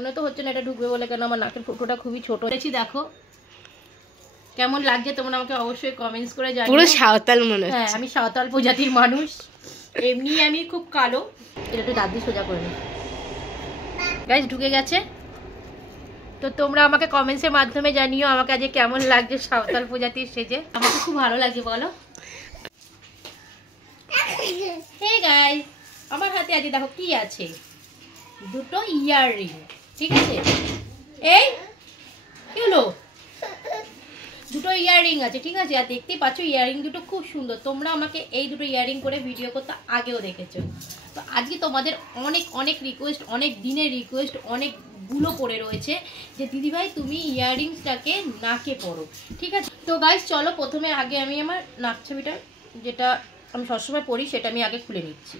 মনে তো হচ্ছে না এটা ঢুকবে বলে, কেন আমার নাকের ফুটোটা খুবই ছোট। দেখো কেমন লাগছে তোমরা আমাকে অবশ্যই কমেন্টস করে জানিও। পুরো সাঁওতাল মনে হচ্ছে। হ্যাঁ, আমি সাঁওতাল প্রজাতির মানুষ, এমনি আমি খুব কালো। এটা একটু দাঁত দিয়ে সোজা করে নি। গাইস ঢুকে গেছে। তো তোমরা আমাকে কমেন্টসের মাধ্যমে জানিও আমাকে আজকে কেমন লাগছে সাঁওতাল প্রজাতির সেজে। আমাকে খুব ভালো লাগছে, বলো। হে গাইস, আমার হাতে আজকে দেখো কি আছে, দুটো ইয়াররিং। ঠিক আছে, এই কি হলো, দুটো ইয়াররিং আছে। ঠিক আছে, আর দেখতেই পাচ্ছ ইয়াররিং দুটো খুব সুন্দর। তোমরা আমাকে এই দুটো ইয়াররিং করে ভিডিও করতে আগেও দেখেছো। তো আজকে তোমাদের অনেক অনেক রিকোয়েস্ট, অনেক দিনের রিকোয়েস্ট অনেকগুলো পড়ে রয়েছে যে দিদিভাই তুমি ইয়াররিংসটাকে নাকে পরো। ঠিক আছে, তো গাইস চলো প্রথমে আগে আমি আমার নাকছবিটা, যেটা আমি সবসময় পরি, সেটা আমি আগে খুলে নিচ্ছি।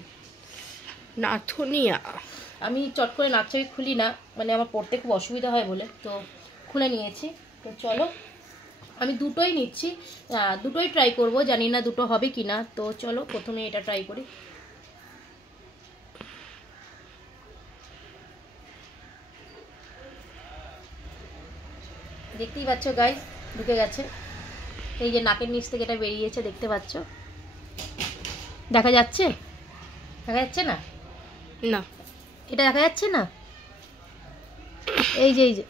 নাথুনিয়া আমি চট করে নাকছবি খুলি না, মানে আমার পড়তে খুব অসুবিধা হয় বলে, তো খুলে নিয়েছি। তো চলো আমি দুটোই নিচ্ছি, দুটোই ট্রাই করব, জানি না দুটো হবে কি না। তো চলো প্রথমে এটা ট্রাই করি। দেখতেই পাচ্ছ গাইস ঢুকে গেছে। এই যে নাকের নিচ থেকে এটা বেরিয়েছে, দেখতে পাচ্ছ? দেখা যাচ্ছে? দেখা যাচ্ছে না? না, এটা দেখা যাচ্ছে না? এই যে এই যে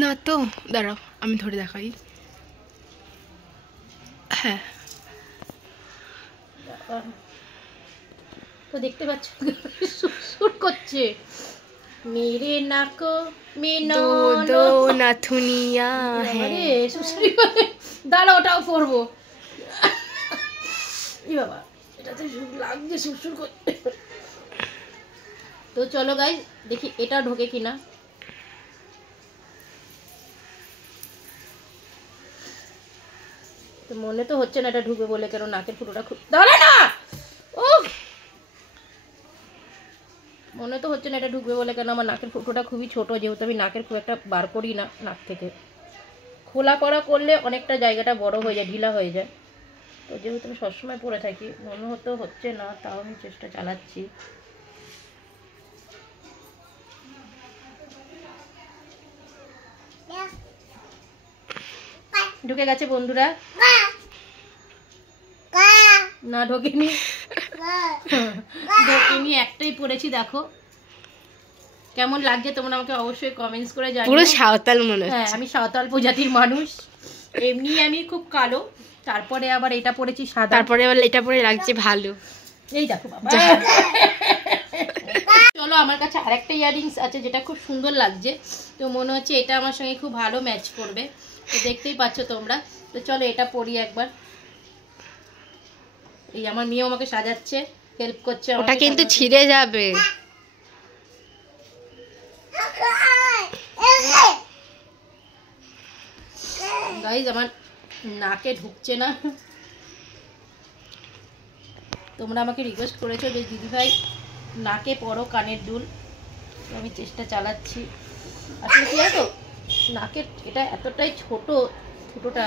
না তো, দাঁড়াও আমি ধরে দেখাই। হ্যাঁ, তো দেখতে পাচ্ছ শুট করছে। মেরে নাকো মেনো দো নাথুনিয়া আরে সুসুরি বলে, দাঁড়া ওটাও করবো। ই বাবা, এটাতে লাগছে সুসুর করতে। তো চলো গাইস দেখি এটা ঢোকে কিনা। তো মনে তো হচ্ছে না এটা ঢুকবে বলে, কেন নাকের ফুটোটা খুব, দাঁড়া না, ও মনে তো হচ্ছে না এটা ঢুকবে বলে, কেন আমার নাকের ফুটোটা খুবই ছোট, যেহেতু আমি নাকের খুব একটা বার করি না নাক থেকে। খোলা করা করলে অনেকটা জায়গাটা বড় হয়ে যায়, ঢিলা হয়ে যায়। তো যেহেতু আমি সবসময় পরে থাকি, মনে হতে হচ্ছে না, তাও আমি চেষ্টা চালাচ্ছি। ঢুকে গেছে বন্ধুরা, না ঢোকেনি, ঢোকেনি, একটাই পড়েছি। দেখো কেমন লাগছে তোমরা আমাকে অবশ্যই কমেন্টস করে জানিও। পুরো সাঁওতাল মনে হচ্ছে। হ্যাঁ, আমি সাঁওতাল প্রজাতির মানুষ, এমনি আমি খুব কালো, তারপরে আবার এটা পড়েছি সাদা, তারপরে আবার এটা পরে লাগছে ভালো। এই দেখো বাবা। চলো আমার কাছে আরেকটা ইয়াররিংস আছে যেটা খুব সুন্দর লাগছে, তো মনে হচ্ছে এটা আমার সঙ্গে খুব ভালো ম্যাচ করবে। তো দেখতেই পাচ্ছ তোমরা। তো চলো এটা পরি একবার। এই আমার মেয়েও আমাকে সাজাচ্ছে, হেল্প করছে। ওটা কিন্তু ছিঁড়ে যাবে। গাইস আমার নাকে ঢুকছে না। তোমরা আমাকে রিকোয়েস্ট করেছো যে দিদিভাই নাকে পরো কানের দুল, আমি চেষ্টা চালাচ্ছি। আসলে কি জানো তো, নাকের এটা এতটাই ছোট ফুটোটা,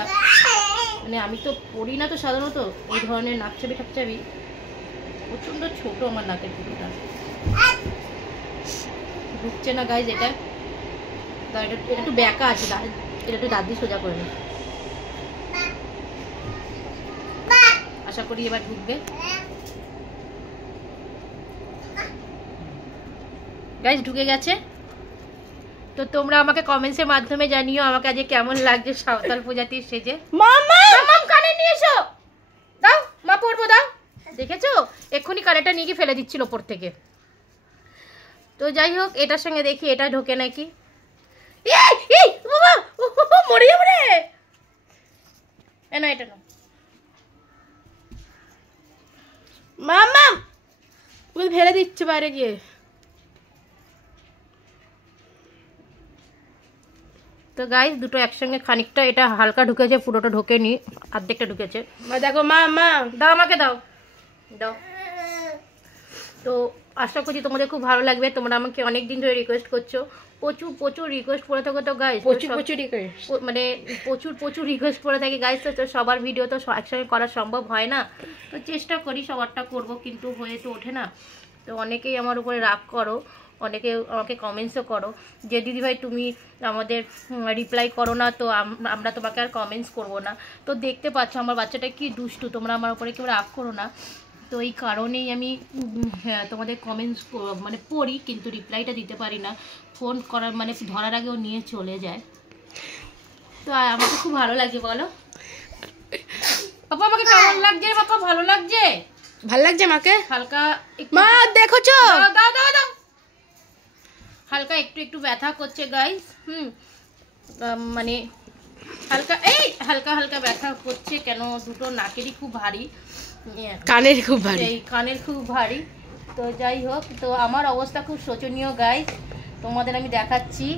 মানে আমি তো পরি না তো সাধারণত এই ধরনের নাকছাবি ঠাকছাবি, প্রচণ্ড ছোট আমার নাকের ফুটোটা, ঢুকছে না গাইজ। এটা একটু ব্যাকা আছে, এটা একটু দাঁত দিয়ে সোজা করে নি। আশা করি এবার ঢুকবে। গাইজ ঢুকে গেছে। তো তোমরা আমাকে কমেন্টসের মাধ্যমে জানিও আমাকে আজকে কেমন লাগছে সাঁওতাল প্রজাতির সেজে। মামা কানে নিয়ে এসো, দাও মা পড়বো, দাও। দেখেছো এক্ষুনি কানেরটা নিয়ে গিয়ে ফেলে দিচ্ছিল ওপর থেকে। তো যাই হোক, এটার সঙ্গে দেখি এটা ঢোকে নাকি। মরে যাবো রে, না এটা না মামা, ফেলে দিচ্ছে বাইরে গিয়ে। তো গাইস দুটো একসঙ্গে, খানিকটা এটা হালকা ঢুকেছে, পুরোটা ঢোকেনি, অর্ধেকটা ঢুকেছে। দেখো মা, দাও আমাকে, দাও দাও। তো আশা করছি তোমাদের খুব ভালো লাগবে। তোমরা আমাকে অনেক দিন ধরে রিকোয়েস্ট করছো, প্রচুর প্রচুর রিকোয়েস্ট করে থাকো। তো গাইস প্রচুর রিকোয়েস্ট, মানে প্রচুর রিকোয়েস্ট করে থাকি গাইস। তো সবার ভিডিও তো একসঙ্গে করা সম্ভব হয় না, তো চেষ্টা করি সবারটা করব, কিন্তু হয়ে তো ওঠে না। তো অনেকেই আমার উপরে রাগ করো, অনেকে আমাকে কমেন্টসও করো যে দিদিভাই তুমি আমাদের রিপ্লাই করো না, তো আমরা তোমাকে আর কমেন্টস করবো না। তো দেখতে পাচ্ছ আমার বাচ্চাটা কি দুষ্টু, তোমরা আমার উপরে কেউ রাগ করো না। তো এই কারণেই আমি তোমাদের কমেন্টস মানে পড়ি, কিন্তু রিপ্লাইটা দিতে পারি না। ফোন করার মানে ধরার আগেও নিয়ে চলে যায়। তো আমাকে খুব ভালো লাগছে, বলো পাপা আমাকে কেমন লাগছে? পাপা ভালো লাগছে? ভাল লাগছে মাকে? হালকা মা দেখোছো, দাও দাও দাও, হালকা একটু একটু ব্যথা করছে গাইস। মানে হালকা হালকা হালকা ব্যথা করছে। কেন? দুটো নাকেরই খুব ভারী, কানের খুব ভারী, এই কানের খুব ভারী। তো যাই হোক, তো আমার অবস্থা খুব শোচনীয় গাইস, তোমাদের আমি দেখাচ্ছি।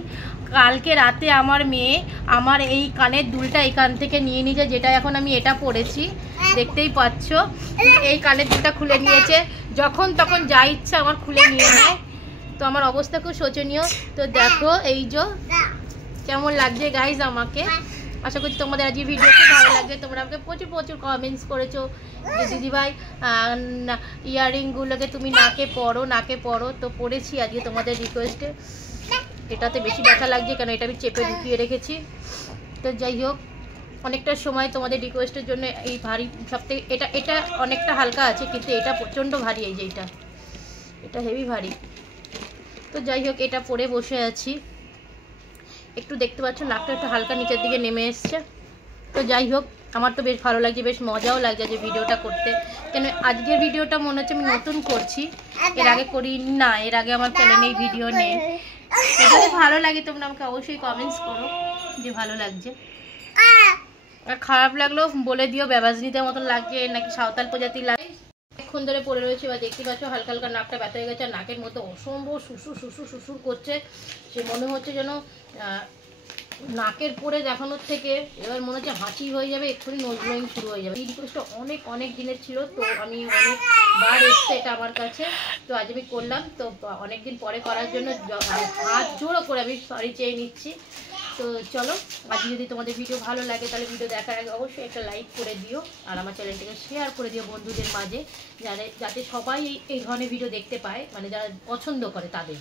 কালকে রাতে আমার মেয়ে আমার এই কানের দুলটা এখান থেকে নিয়ে নিয়েছে, যেটা এখন আমি এটা পরেছি, দেখতেই পাচ্ছ। এই কানের দুলটা খুলে নিয়েছে, যখন তখন যা ইচ্ছা আমার খুলে নিয়ে নেয়। তো আমার অবস্থা খুব শোচনীয়। তো দেখো এই যে কেমন লাগছে গাইজ আমাকে। আশা করছি তোমাদের আজকে ভিডিও খুব ভালো লাগবে। তোমরা আমাকে প্রচুর প্রচুর কমেন্টস করেছো যে দিদিভাই ইয়াররিংগুলোকে তুমি নাকে পরো। তো পরেছি আজকে তোমাদের রিকোয়েস্টে। এটাতে বেশি ব্যথা লাগছে, কেন এটা আমি চেপে ঢুকিয়ে রেখেছি। তো যাই হোক, অনেকটা সময় তোমাদের রিকোয়েস্টের জন্য এই ভারী সবথেকে এটা অনেকটা হালকা আছে, কিন্তু এটা প্রচণ্ড ভারী। এই যে এটা হেভি ভারী। তো যাই হোক, এটা পরে বসে আছি। একটু দেখতে পাচ্ছ নাকটা একটু হালকা নিচের দিকে নেমে এসছে। তো যাই হোক, আমার তো বেশ ভালো লাগছে, বেশ মজাও লাগছে যে ভিডিওটা করতে। কেন আজকের ভিডিওটা মনে হচ্ছে আমি নতুন করছি, এর আগে করি না, এর আগে আমার চ্যানেলে এই ভিডিও নেই। যদি ভালো লাগে তোমরা আমাকে অবশ্যই কমেন্টস করো যে ভালো লাগছে। আর খারাপ লাগলেও বলে দিও বেবাজনিদের মতন লাগছে নাকি সাঁওতাল প্রজাতি লাগে। অনেকক্ষণ ধরে পড়ে রয়েছে, এবার দেখতে পাচ্ছ হালকা হালকা নাকটা ব্যথা হয়ে গেছে, আর নাকের মধ্যে অসম্ভব সুসুর করছে। সে মনে হচ্ছে যেন নাকের পরে দেখানোর থেকে এবার মনে হচ্ছে হাঁচি হয়ে যাবে, এক্ষুনি নোজ ব্লোয়িং শুরু হয়ে যাবে। এই রিকোয়েস্টটা অনেক দিনের ছিল, তো আমি অনেকবার এসছে এটা আমার কাছে। তো আজ আমি করলাম, তো অনেকদিন পরে করার জন্য হাত জোড়ো করে আমি সরি চেয়ে নিচ্ছি। তো চলো, আজকে যদি তোমাদের ভিডিও ভালো লাগে তাহলে ভিডিও দেখার আগে অবশ্যই একটা লাইক করে দিও, আর আমার চ্যানেলটাকে শেয়ার করে দিও বন্ধুদের মাঝে, যাতে সবাই এই ধরনের ভিডিও দেখতে পায়, মানে যারা পছন্দ করে তাদের।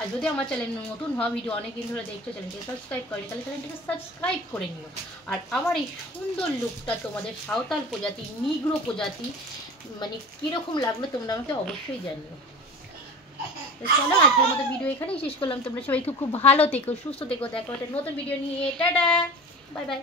আর যদি আমার চ্যানেল নতুন হয়, ভিডিও অনেকদিন ধরে দেখছো, চ্যানেলটিকে সাবস্ক্রাইব করে, তাহলে চ্যানেলটিকে সাবস্ক্রাইব করে নিও। আর আমার এই সুন্দর লুকটা তোমাদের সাঁওতাল প্রজাতি, নিগ্রো প্রজাতি মানে কীরকম লাগলো তোমরা আমাকে অবশ্যই জানিও। তো চলো, আজকের মতো ভিডিও এখানেই শেষ করলাম। তোমরা সবাই খুব ভালো থেকো, সুস্থ থেকো। দেখো একটা নতুন ভিডিও নিয়ে। Tata, bye bye.